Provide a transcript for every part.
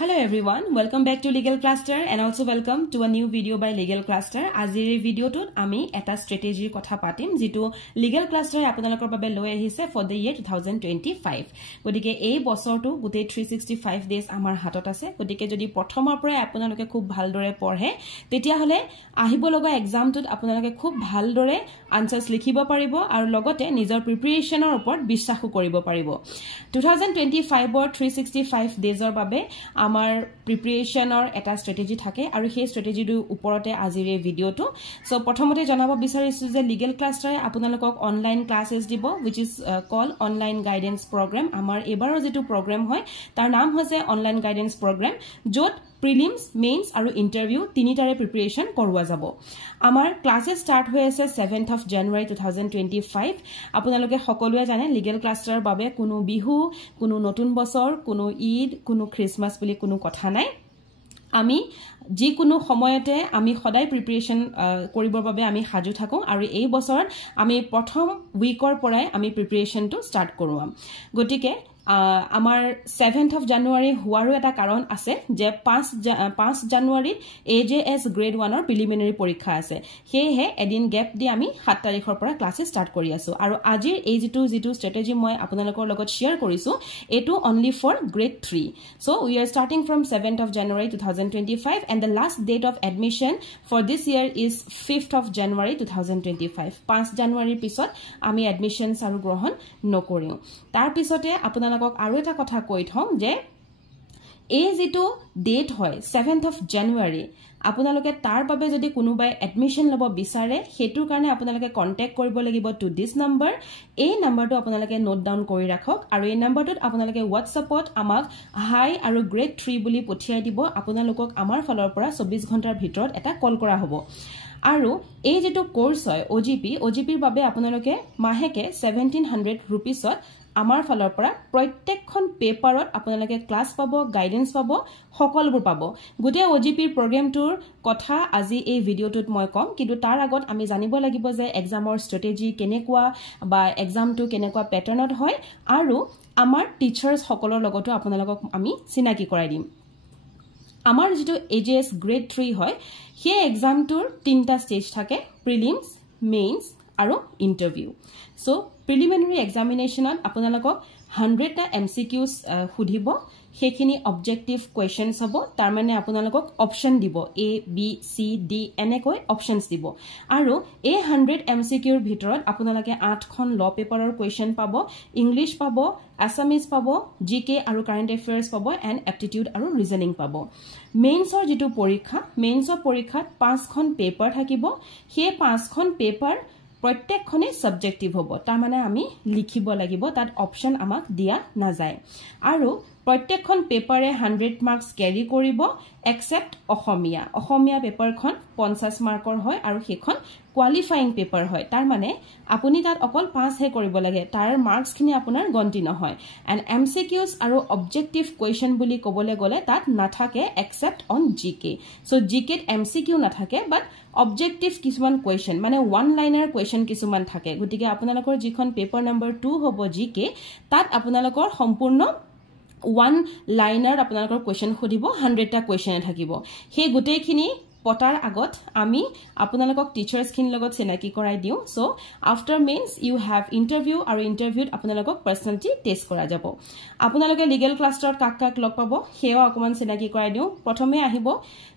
Hello everyone, welcome back to Legal Cluster and also welcome to a new video by Legal Cluster. Azir video to ami eta strategy kotha patim jitu Legal Cluster apunalokor babe loi ahise for the year 2025. Gotike ei bosor to gute 365 days amar hatot ase. Gotike jodi prothomor pore apunaloke khub bhal dore porhe tetia hole ahibo loga exam tut apunaloke khub bhal dore answers likhibo paribo aru logote nijor preparation or upor bissasu koribo paribo. 2025 or 365 days or babe আমাৰ প্ৰিপাৰেচনৰ এটা স্ট্ৰেটেজি থাকে আৰু সেই স্ট্ৰেটেজিৰ ওপৰতে আজিৰ এই ভিডিওটো so প্ৰথমতে জনাব বিচাৰিছো যে লিগেল ক্লাছৰে আপোনালোকক অনলাইন ক্লাसेस দিব which is called online guidance programme আমাৰ এবাৰৰ যেটো প্ৰগ্ৰাম হয় তাৰ নাম হৈছে অনলাইন গাইডেন্স প্ৰগ্ৰাম যত প্ৰিলিমছ মেইনছ আৰু ইন্টাৰভিউ তিনিটাৰে প্ৰিপাৰেচন কৰোৱা যাব আমাৰ ক্লাसेस স্টাৰ্ট হৈ আছে 7th of January 2025 আপোনালোকে সকলোৱে জানে লিগেল ক্লাছৰ বাবে কোনো বিহু কোনো নতুন বছৰ কোনো ঈদ কোনো খ্ৰীষ্টমাছ বুলি কোনো কথা নাই আমি যি কোনো সময়তে আমি সদায় প্ৰিপাৰেচন কৰিবৰ বাবে আমি হাজু থাকো আৰু এই বছৰত আমি প্ৰথম উইকৰ পৰাই আমি প্ৰিপাৰেচনটো স্টাৰ্ট কৰোম গটিকে আমাৰ 7th of January হোৱাৰো এটা কাৰণ আছে যে 5 জানুৱাৰী AJS গ্ৰেড 1 ৰ প্ৰিলিমিনাৰী পৰীক্ষা আছে হেহে এদিন গ্যাপ দি আমি 7 তাৰিখৰ পৰা ক্লাसेस স্টাৰ্ট কৰি আছো আৰু আজিৰ এই যেটো স্ট্ৰেটেজি মই আপোনালোকৰ লগত শেয়াৰ কৰিছো এটো only for grade 3 so we are starting from 7th of January 2025 and the last date of admission for this year is 5th of January 2025 5 জানুৱাৰীৰ পিছত আমি এডমিশনছ আৰু গ্ৰহণ নকৰিও তাৰ পিছতে আপোনালোকক আৰু এটা কথা কৈ থম যে এই যেটো ডেট হয় 7th of January আপোনালোকে তাৰ বাবে যদি কোনোবাই এডমিশন লব বিচাৰে হেতুৰ কাৰণে আপোনালোকে কন্টাক্ট কৰিব লাগিব টু দিস নম্বৰ এই নম্বৰটো আপোনালোকে নোট ডাউন কৰি ৰাখক আৰু এই নম্বৰটোত আপোনালোকে WhatsAppত আমাক হাই আৰু গ্ৰেড 3 বুলি পঠিয়াই দিব আপোনালোকক আমাৰ ফালৰ পৰা 24 ঘণ্টাৰ ভিতৰত এটা কল কৰা হ'ব আৰু এই যেটো কোৰ্স হয় OGPৰ বাবে আপোনালোকে মাহেকে 1700 rupeesত আমাৰ ফালৰ পৰা প্ৰত্যেকখন পেপাৰত আপোনালোকে ক্লাস পাব গাইডেন্স পাব সকলোবোৰ পাব গুটিয়া OGPৰ প্ৰগ্ৰামটোৰ কথা আজি এই ভিডিওটোত মই কম কিন্তু তাৰ আগত আমি জানিব লাগিব যে এক্সামৰ স্ট্ৰেটেজি কেনেকুৱা বা এক্সামটো কেনেকুৱা প্যাটাৰ্নত হয় আৰু আমাৰ টিচাৰ্ছ সকলৰ লগতো আপোনালোকক আমি চিনাকি কৰাই দিম আমাৰ যেটো AJS গ্ৰেড 3 হয় সেই এক্সামটোৰ তিনটা ষ্টেজ থাকে প্ৰিলিমছ মেইনছ আৰু ইন্টাৰভিউ সো preliminary examination আপোনালোকক 100টা MCQs খুদিব হেখিনি অবজেক্টিভ কোৱেশ্চনছ হ'ব তাৰ মানে আপোনালোকক অপচন দিব A B C D এনেকৈ অপচনছ দিব আৰু এই 100 MCQ ৰ ভিতৰত আপোনালোকে 8খন ল পেপাৰৰ কোৱেশ্চন পাব ইংলিশ পাব আসামিজ পাব GK আৰু কাৰেন্ট এফেয়াৰ্স পাব এণ্ড এপ্টিটিউড আৰু ৰিজনিং পাব মেইনছৰ যেটো পৰীক্ষা মেইনছৰ পৰীক্ষাত 5খন পেপাৰ থাকিব সেই 5খন পেপাৰ প্ৰত্যেকখনে সাবজেক্টিভ হ'ব তাৰ মানে আমি লিখিব লাগিব তাত অপচন আমাক দিয়া না যায় আৰু প্ৰত্যেকখন পেপাৰে 100 মাৰ্কস ক্যাৰি কৰিব এক্সেপ্ট অসমীয়া পেপাৰখন 50 মাৰ্কৰ হয় আৰু সেইখন কোৱালিফাইং পেপাৰ হয় তাৰ মানে আপুনি তাত অকল পাস হে কৰিব লাগে তাৰ মাৰ্কস খিনি আপোনাৰ গন্তি নহয় এণ্ড MCQs আৰু অবজেক্টিভ কোৱেশ্চন বুলি ক'বলে গলে তাত নাথাকে except on GK so GK to MCQ নাথাকে বাট অবজেক্টিভ কিছুমান কোৱেশ্চন মানে ওয়ান লাইনাৰ কোৱেশ্চন কিছুমান থাকে গতিকে আপোনালোকৰ যিখন পেপাৰ নম্বৰ 2 হ'ব GK তাত আপোনালোকৰ সম্পূৰ্ণ ওয়ান লাইনাৰ আপোনালোকৰ কোৱেশ্চন খুদিব 100টা কোৱেশ্চন থাকিব সেই গুটেইখিনি পটাৰ আগত আমি আপোনালোকক টিচাৰ্ছ খিন লগত চিনাকি কৰাই দিও so after mains you have interview আৰু ইন্টাৰভিউত আপোনালোকক পাৰ্সনালিটি টেষ্ট কৰা যাব আপোনালোকে লিগেল ক্লাছৰ কাক লগ পাব হেও অকমান চিনাকি কৰাই দিও প্ৰথমে আহিব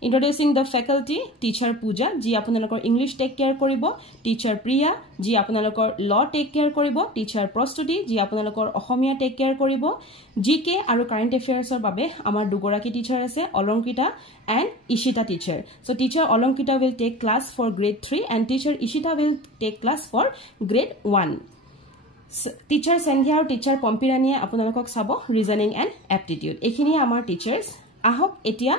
ইন্ট্ৰোডিউসিং দ্য ফেকাল্টি টিচাৰ পূজা যি আপোনালোকৰ ইংলিশ টেক কেয়াৰ কৰিব টিচাৰ প্ৰিয়া যি আপোনালোকৰ ল টেক কেয়াৰ কৰিব টিচাৰ প্ৰস্তুতি যি আপোনালোকৰ অসমীয়া টেক কেয়াৰ কৰিব GK আৰু কাৰেন্ট এফেয়াৰ্সৰ বাবে আমাৰ দুগৰাকী টিচাৰ আছে অলংকিতা and Ishita teacher. So teacher Olankita will take class for grade 3 and teacher Ishita will take class for grade 1. Teacher Sandhya or teacher Pompirania আপোনালোকক চাব reasoning and aptitude. এখিনি আমাৰ টিচাৰ্ছ আহক এতিয়া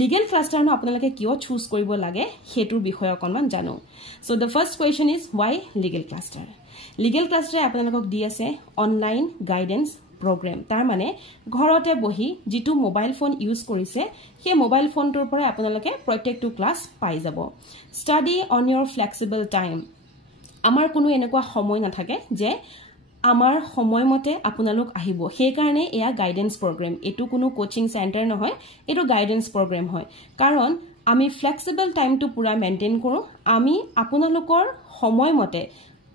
legal cluster ন আপোনালোকে কিয় choose কৰিব লাগে হেতুৰ বিষয় অকনমান জানো so the first question is why legal cluster আপোনালোকক দি আছে অনলাইন গাইডেন্স program তাৰ মানে ঘৰতে বহি যেটো মোবাইল ফোন ইউজ কৰিছে সেই মোবাইল ফোনটোৰ পৰা আপোনালোকে প্ৰত্যেকটো ক্লাস পাই যাব study on your flexible time আমাৰ কোনো এনেকুৱা সময় নাথাকে যে আমাৰ সময়মতে আপোনালোক আহিব সেই কাৰণে এয়া গাইডেন্স প্ৰগ্ৰাম এটো কোনো কোচিং সেন্টাৰ নহয় এটো গাইডেন্স প্ৰগ্ৰাম হয় কাৰণ আমি ফ্লেক্সিবল টাইমটো পুৰা মেইনটেইন কৰো আমি আপোনালোকৰ সময়মতে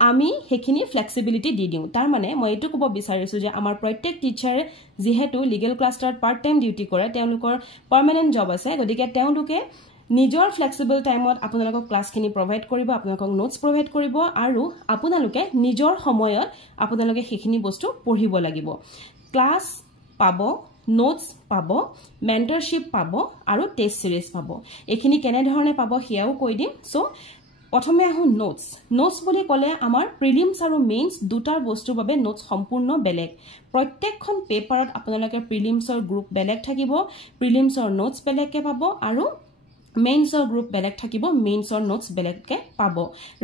আমি হেখিনি ফ্লেক্সিবিলিটি দি দিও তাৰ মানে মই এটো কব বিচাৰিছো যে আমাৰ প্ৰত্যেক টিচাৰে যেহেতু লিগেল ক্লাষ্টাৰত পাৰ্ট টাইম ডিউটি কৰে তেওঁলোকৰ পাৰ্মানেন্ট জব আছে গতিকে তেওঁলোকে নিজৰ ফ্লেক্সিবল টাইমত আপোনালোকক ক্লাছখিনি প্ৰভাইড কৰিব আপোনালোকক নোটছ প্ৰভাইড কৰিব আৰু আপোনালোকে নিজৰ সময়ত আপোনালোকে হেখিনি বস্তু পঢ়িব লাগিব ক্লাছ পাব নোটছ পাব মেন্টৰশিপ পাব আৰু টেষ্ট সিৰিজ পাব এখিনি কেনে ধৰণে পাব হিয়াও কৈ দিম সো প্ৰথমে আহো নোটছ বুলি ক'লে আমাৰ প্ৰিলিমছ আৰু মেইনছ দুটাৰ বস্তুৰ বাবে নোটছ সম্পূৰ্ণ বেলেগ প্ৰত্যেকখন পেপাৰত আপোনালোকে প্ৰিলিমছৰ গ্ৰুপ বেলেগ থাকিব প্ৰিলিমছৰ নোটছ বেলেগকে পাব আৰু মেইনছৰ গ্ৰুপ বেলেগ থাকিব মেইনছৰ নোটছ বেলেগকে পাব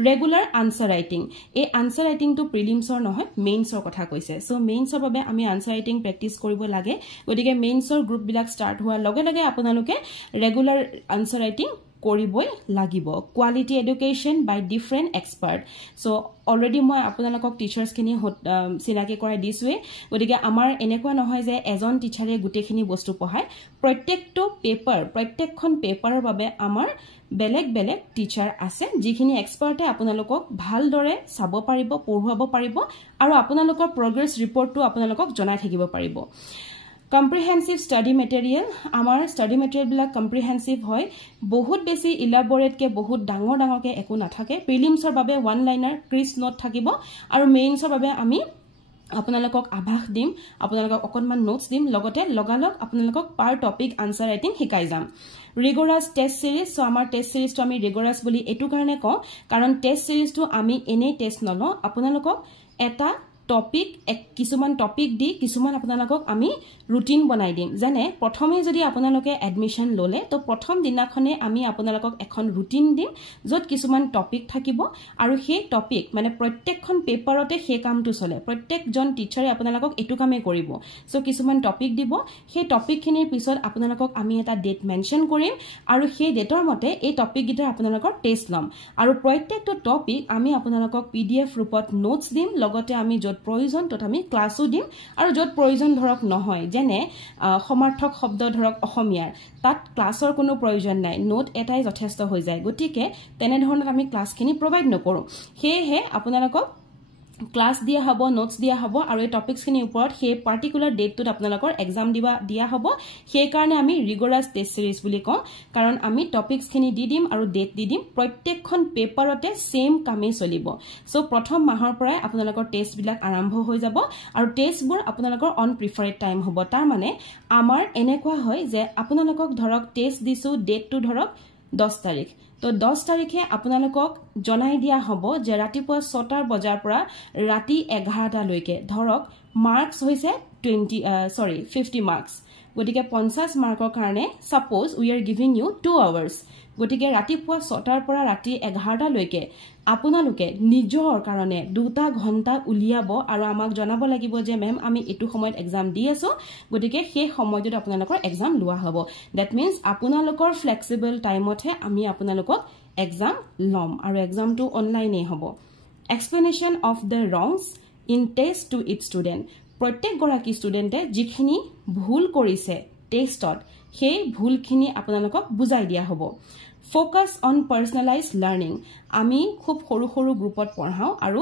ৰেগুলাৰ আনসাৰ ৰাইটিং এই আনসাৰ ৰাইটিংটো প্ৰিলিমছৰ নহয় মেইনছৰ কথা কৈছে সো মেইনছৰ বাবে আমি আনসাৰ ৰাইটিং প্ৰেক্টিস কৰিব লাগে গতিকে মেইনছৰ গ্ৰুপ বিলাক স্টাৰ্ট হোৱাৰ লগে লগে আপোনালোকে ৰেগুলাৰ আনসাৰ ৰাইটিং কৰিবই লাগিব কোৱালিটি এডুকেশ্যন বাই ডিফাৰেন্ট এক্সপাৰ্ট সো অলৰেডি মই আপোনালোকক টিচাৰ্স খিনি চিনাকি কৰাই দিছোৱে গতিকে আমাৰ এনেকুৱা নহয় যে এজন টিচাৰে গুটেখিনি বস্তু পঢ়ায় প্ৰত্যেকটো পেপাৰ প্ৰত্যেকখন পেপাৰৰ বাবে আমাৰ বেলেগ বেলেগ টিচাৰ আছে যিখিনি এক্সপাৰ্টে আপোনালোকক ভালদৰে চাব পাৰিব পঢ়ুৱাব পাৰিব আৰু আপোনালোকৰ প্ৰগ্ৰেছ ৰিপৰ্টটো আপোনালোকক জনাই থাকিব পাৰিব comprehensive study material আমাৰ study material বিলাক comprehensive হয় বহুত বেছি elaborate কে বহুত ডাঙৰ কে একো নাথাকে প্ৰিলিমছৰ বাবে ওয়ান লাইনাৰ ক্ৰিস নোট থাকিব আৰু মেইনছৰ বাবে আমি আপোনালোকক আভাস দিম আপোনালোকক অকনমান নোটছ দিম লগতে লগালগ আপোনালোকক পাৰ টপিক আনসাৰ ৰাইটিং শিকাই যাম ৰিগৰাছ টেষ্ট সিৰিজ সো আমাৰ টেষ্ট সিৰিজটো আমি ৰিগৰাছ বুলি এটো কাৰণে ক কাৰণ টেষ্ট সিৰিজটো আমি এনে টেষ্ট নলও আপোনালোকক এটা টপিক কিছুমান টপিক দি কিছুমান আপোনালোকক আমি ৰুটিন বনাই দিম জানে প্ৰথমে যদি আপোনালোকে এডমিশন ললে তো প্ৰথম দিনাখনে আমি আপোনালোকক এখন ৰুটিন দিম যত কিছুমান টপিক থাকিব আৰু সেই টপিক মানে প্ৰত্যেকখন পেপাৰতে সেই কামটো চলে প্ৰত্যেকজন টিচাৰে আপোনালোকক এটো কামে কৰিব সো কিছুমান টপিক দিব সেই টপিকখিনিৰ পিছত আপোনালোকক আমি এটা ডেট মেনশন কৰিম আৰু সেই ডেটৰ মতে এই টপিক গিটাৰ আপোনালোকৰ টেষ্ট লম আৰু প্ৰত্যেকটো টপিক আমি আপোনালোকক পিডিএফ ৰূপত নোটছ দিম লগতে আমি প্ৰয়োজন তত আমি ক্লাসও দিম আৰু যত প্ৰয়োজন ধৰক নহয় যেনে সমাৰ্থক শব্দ ধৰক অসমীয়াৰ তাত ক্লাসৰ কোনো প্ৰয়োজন নাই নোট এটাই যথেষ্ট হৈ যায় গতিকে তেনে ধৰণত আমি ক্লাসখিনি প্ৰভাইড নকৰো হেহে আপোনালোকক ক্লাস দিয়া হ'ব নোটছ দিয়া হ'ব আৰু এই টপিকস খিনি ওপৰত সেই পাৰ্টিকুলাৰ ডেটটোত আপোনালোকৰ এক্সাম দিয়া হ'ব সেই কাৰণে আমি ৰিগৰাছ টেষ্ট সিৰিজ বুলি কওঁ কাৰণ আমি টপিকস খিনি দি দিম আৰু ডেট দি দিম প্ৰত্যেকখন পেপাৰতে সেম কামে চলিব সো প্ৰথম মাহৰ পৰাই আপোনালোকৰ টেষ্ট বিলাক আৰম্ভ হৈ যাব আৰু টেষ্টবোৰ আপোনালোকৰ অন প্ৰিফাৰ্ড টাইম হ'ব তাৰ মানে আমাৰ এনেকুৱা হয় যে আপোনালোকক ধৰক টেষ্ট দিছো ডেটটো ধৰক 10 তাৰিখ তো 10 তাৰিখে আপোনালোকক জনাই দিয়া হ'ব যে ৰাতিপুৱা 6টা বজাৰ পৰা ৰাতি 11টা লৈকে ধৰক মাৰ্কস হৈছে 50 মাৰ্কস গতিকে 50 মাৰ্কৰ কাৰণে suppose we are giving you 2 hours গতিকে ৰাতিপুৱা 6টাৰ পৰা ৰাতি 11টা লৈকে আপোনালোকে নিজৰ কাৰণে 2টা ঘণ্টা উলিয়াব আৰু আমাক জনাব লাগিব যে মেম আমি এটো সময়ত এক্সাম দি আছো গতিকে সেই সময়টোত আপোনালোকৰ এক্সাম লোৱা হ'ব দ্যাট মিন্স আপোনালোকৰ ফ্লেক্সিবল টাইমতহে আমি আপোনালোকক এক্সাম লম আৰু এক্সামটো অনলাইনে হ'ব explanation of the wrongs in test to each student প্ৰত্যেক গৰাকী ষ্টুডেন্টে যিখিনি ভুল কৰিছে টেষ্টত সেই ভুলখিনি আপোনালোকক বুজাই দিয়া হ'ব ফোকাস অন পাৰ্সনালাইজড লাৰ্নিং আমি খুব সৰু সৰু গ্ৰুপত পঢ়াও আৰু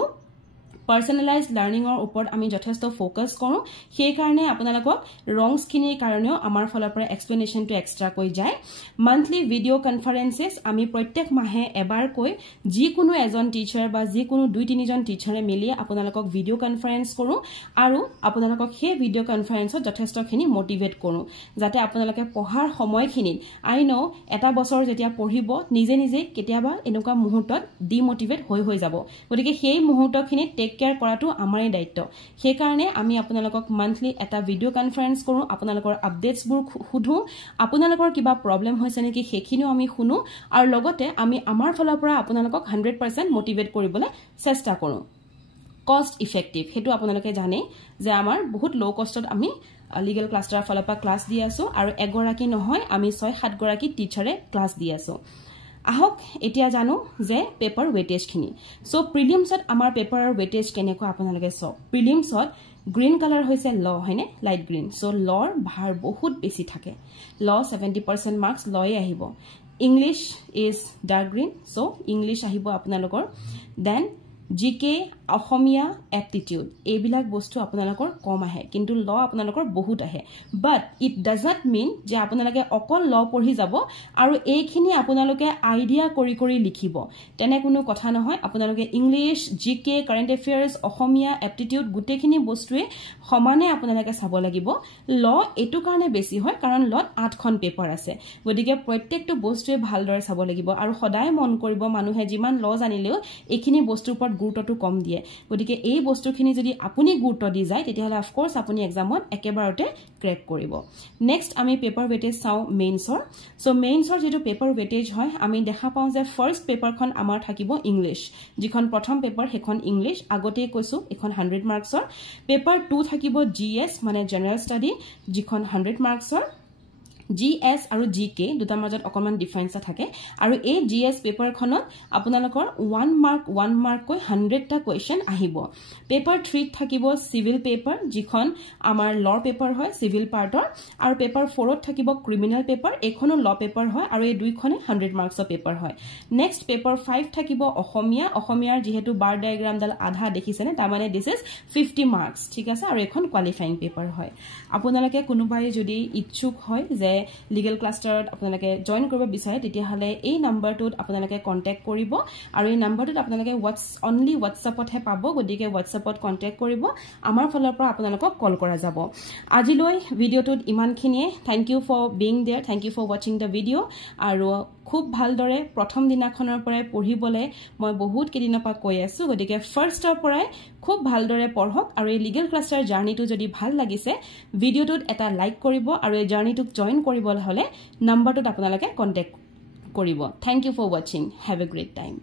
পাৰ্সনালাইজড লাৰ্নিংৰ ওপৰত আমি যথেষ্ট ফোকাস কৰো সেই কাৰণে আপোনালোকক ৰংছ খিনিৰ কাৰণেও আমাৰ ফলৰ পৰা এক্সপ্লেনেশ্যনটো এক্সট্ৰা কৈ যায় মান্থলি ভিডিও কনফাৰেন্সেস আমি প্ৰত্যেক মাহে এবাৰ কৈ যিকোনো এজন টিচাৰ বা যিকোনো 2-3 জন টিচাৰে মিলি আপোনালোকক ভিডিও কনফাৰেন্স কৰো আৰু আপোনালোকক সেই ভিডিও কনফাৰেন্সত যথেষ্টখিনি মোটিভেট কৰো যাতে আপোনালোকে পঢ়াৰ সময়খিনিত আই নো এটা বছৰ যেতিয়া পঢ়িব নিজে নিজে কেতিয়াবা এনেকুৱা মুহূৰ্তত ডিমোটিভেট হৈ যাব গতিকে সেই মুহূৰ্তখিনিত কেয়াৰ কৰাটো আমাৰে দায়িত্ব সেই কাৰণে আমি আপোনালোকক মান্থলি এটা ভিডিও কনফাৰেন্স কৰো আপোনালোকৰ আপডেটছবোৰ খুধু আপোনালোকৰ কিবা প্ৰবলেম হৈছে নেকি হেখিনিও আমি শুনো আৰু লগতে আমি আমাৰ ফলৰ পৰা আপোনালোকক 100% মোটিভেট কৰিবলৈ চেষ্টা কৰো কষ্ট ইফেক্টিভ হেতু আপোনালোকে জানে যে আমাৰ বহুত লো কষ্টত আমি লিগেল ক্লাষ্টাৰৰ ফলৰ পৰা ক্লাছ দি আছো আৰু এগৰাকী নহয় আমি 6-7 গৰাকী টিচাৰে ক্লাছ দি আছো আহক এতিয়া জানো যে পেপাৰ ওয়েটেজখিনি সো প্ৰিলিমছত আমাৰ পেপাৰৰ ওয়েটেজ কেনেকৈ আপোনালোকে চাওক প্ৰিলিমছত গ্ৰীন কালাৰ হৈছে ল হয়নে লাইট গ্ৰীন সো লৰ ভাৰ বহুত বেছি থাকে ল 70% মাৰ্কস লয়ে আহিব English is dark green so English আহিব আপোনালোকৰ দেন জিকে অসমীয়া এপ্টিটিউড এইবিলাক বস্তু আপোনালোকৰ কম আহে কিন্তু ল আপোনালোকৰ বহুত আহে but it does not mean যে আপোনালোকে অকল ল পঢ়ি যাব আৰু এইখিনি আপোনালোকে আইডিয়া কৰি কৰি লিখিব তেনে কোনো কথা নহয় আপোনালোকে ইংলিশ জিকে কাৰেন্ট এফেয়াৰ্স অসমীয়া এপ্টিটিউড গুটেখিনি বস্তুৱে সমানে আপোনালোকে চাব লাগিব ল এটো কাৰণে বেছি হয় কাৰণ লত 8খন পেপাৰ আছে গতিকে প্ৰত্যেকটো বস্তুৱে ভালদৰে চাব লাগিব আৰু সদায় মন কৰিব মানুহে যিমান ল জানিলেও এইখিনি বস্তুৰ ওপৰত গুৰুত্বটো কম দিয়ে গতিকে এই বস্তুখিনি যদি আপুনি গুৰুত্ব দি যায় তেতিয়াহলে অফ কোৰ্স আপুনি এক্সামত একেবাৰতে ক্ৰেক কৰিব নেক্সট আমি পেপাৰ ওয়েটেজ চাও মেইনছৰ সো মেইনছৰ যেটো পেপাৰ ওয়েটেজ হয় আমি দেখা পাওঁ যে ফাৰ্স্ট পেপাৰখন আমাৰ থাকিব ইংলিশ যিখন প্ৰথম পেপাৰ হেখন ইংলিশ আগতে কৈছো এখন 100 মাৰ্কছৰ পেপাৰ 2 থাকিব জিএস মানে জেনাৰেল ষ্টাডি যিখন 100 মাৰ্কছৰ GS আৰু GK দুটাৰ মাজত অকমান ডিফাৰেন্স থাকে আৰু এই GS পেপাৰখনত আপোনালোকৰ 1 মাৰ্ক কৈ 100টা কোৱেশ্চন আহিব পেপাৰ 3 থাকিব সিভিল পেপাৰ যিখন আমাৰ ল পেপাৰ হয় সিভিল পাৰ্টৰ আৰু পেপাৰ 4ত থাকিব ক্ৰিমিনেল পেপাৰ এখনো ল পেপাৰ হয় আৰু এই দুইখনে 100 মাৰ্কছৰ পেপাৰ হয় নেক্সট পেপাৰ 5 থাকিব অসমীয়াৰ যেহেতু বাৰ ডায়াগ্ৰাম ডাল আধা দেখিছেনে তাৰ মানে দিস ইজ 50 মাৰ্কস ঠিক আছে আৰু এখন কোৱালিফাইং পেপাৰ হয় আপোনালোকে কোনোবাই যদি ইচ্ছুক হয় যে লিগেল ক্লাষ্টাৰত আপোনালোকে জয়েন কৰিব বিচাৰে তেতিয়া হলে এই নম্বৰটোত আপোনালোকে কন্টাক্ট কৰিব আৰু এই নম্বৰটোত আপোনালোকে অনলি WhatsAppত হে পাব গতিকে WhatsAppত কন্টাক্ট কৰিব আমাৰ ফালৰ পৰা আপোনালোকক কল কৰা যাব আজিলৈ ভিডিওটোত ইমানখিনিয়ে thank you for being there thank you for watching the video আৰু খুব ভালদৰে প্ৰথম দিনাখনৰ পৰাই পঢ়িবলে মই বহুত কেদিনৰ পৰা কৈ আছো গতিকে ফাৰ্ষ্টৰ পৰাই খুব ভালদৰে পঢ়ক আৰু এই লিগেল ক্লাছৰ জাৰ্নিটো যদি ভাল লাগিছে ভিডিওটোত এটা লাইক কৰিব আৰু এই জাৰ্নিটোক জয়েন কৰিবলৈ হলে নম্বৰটোত আপোনালোকে কন্টাক্ট কৰিব thank you for watching have a great time